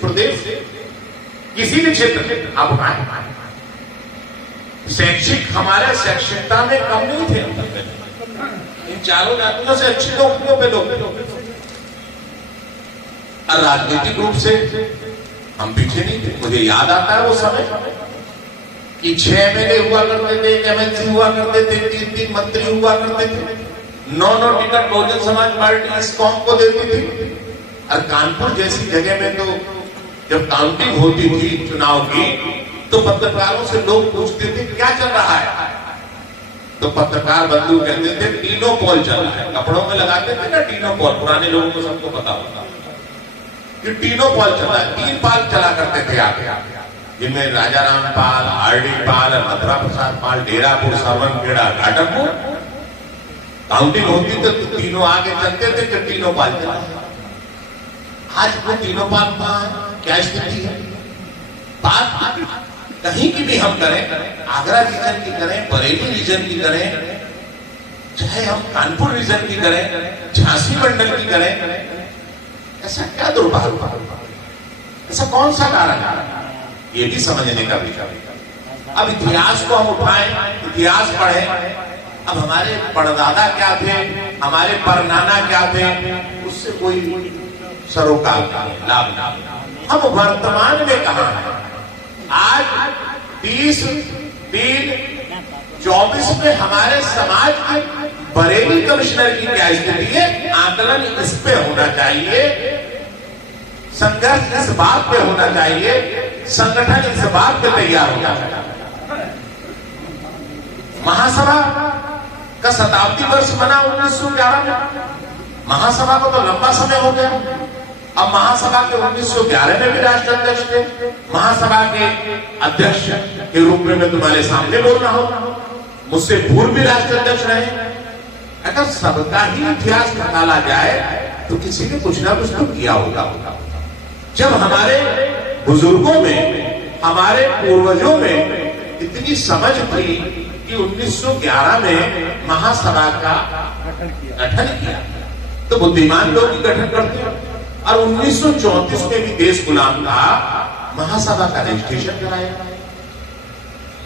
प्रदेश से किसी भी क्षेत्र में आप उठाएं, शैक्षिक हमारे शैक्षिकता में कम नहीं थे। इन चारों जातियों से अच्छी नौकरियों पे लोग, और राजनीतिक रूप से हम पीछे नहीं थे। मुझे याद आता है वो समय कि 6 MLA हुआ करते थे, एक MLC हुआ करते थे, 3 मंत्री हुआ करते थे, 9 टिकट बहुजन समाज पार्टी इस कौम को देती थी। और कानपुर जैसी जगह में तो जब काउंटिंग होती थी चुनाव की, तो पत्रकारों से लोग पूछते थे क्या चल रहा है, तो पत्रकार बंधु कहते थे टीनो पॉल चल रहा है। कपड़ों में लगाते थे ना टीनो पॉल, पुराने लोगों को सबको पता होता कि टीनो पॉल चल रहा है। 3 पाल चला करते थे आगे, जिनमें राजा राम पाल, RD पाल, मथुरा प्रसाद पाल, डेरापुर, सरवनखेड़ा, घाटमपुर। काउंटिंग होती तो तीनों आगे चलते थे कि तीनों पाल चला। आज वो तीनों पाल क्या स्थिति है? बात कहीं की भी हम करें, आगरा रीजन की करें, बरेली रीजन की करें, चाहे हम कानपुर रीजन की करें, झांसी मंडल की करें, ऐसा क्या दुर्भाग्य, ऐसा कौन सा कारण है? ये भी समझने का विषय। अब इतिहास को हम उठाएं, इतिहास पढ़ें। अब हमारे परदादा क्या थे, हमारे परनाना क्या थे, उससे कोई सरोकार नहीं, लाभ नहीं। हम वर्तमान में कहां हैं? आज 30/3/24 में हमारे समाज के बरेली कमिश्नर की क्या स्थिति है? आकलन इस पे होना चाहिए, संघर्ष इस बात पे होना चाहिए, संगठन इस बात पे तैयार होना चाहिए। महासभा का शताब्दी वर्ष बना 1911 में। महासभा को तो लंबा समय हो गया। अब महासभा के 1911 में भी राष्ट्र अध्यक्ष थे। महासभा के अध्यक्ष के रूप में मैं तुम्हारे सामने बोल रहा हूं, मुझसे पूर्व भी राष्ट्र अध्यक्ष रहे। अगर सबका ही इतिहास निकाला जाए तो किसी ने कुछ ना कुछ तो किया होगा। जब हमारे बुजुर्गों में, हमारे पूर्वजों में इतनी समझ थी कि 1911 में महासभा का गठन किया, तो बुद्धिमान लोग ही गठन करते हैं। और 1934 में भी देश गुलाम था, महासभा का रजिस्ट्रेशन कराया।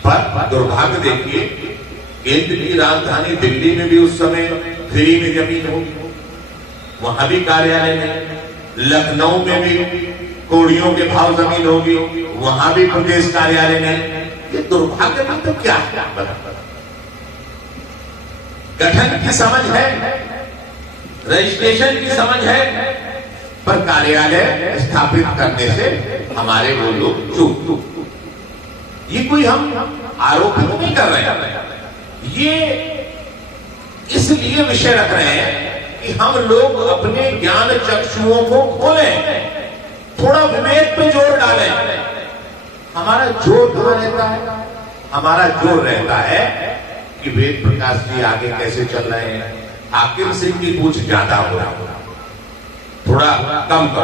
पर दुर्भाग्य देखिए, केंद्र की राजधानी दिल्ली में भी उस समय फ्री में जमीन होगी, वहां भी कार्यालय नहीं। लखनऊ में भी कोड़ियों के भाव जमीन होगी, वहां भी प्रदेश कार्यालय नहीं। ये दुर्भाग्य भी तो क्या है? गठन की समझ है, रजिस्ट्रेशन की समझ है, पर कार्यालय स्थापित करने से हमारे वो लोग चूक। ये कोई हम आरोप नहीं कर रहे हैं, ये इसलिए विषय रख रहे हैं कि हम लोग अपने ज्ञान चक्षुओं को खोलें, थोड़ा विवेक पे जोर डालें। हमारा जोर कहां रहता है? हमारा जोर रहता है कि वेद प्रकाश जी आगे कैसे चल रहे हैं, हाकिम सिंह की पूछ ज्यादा हो रहा, थोड़ा कम करो।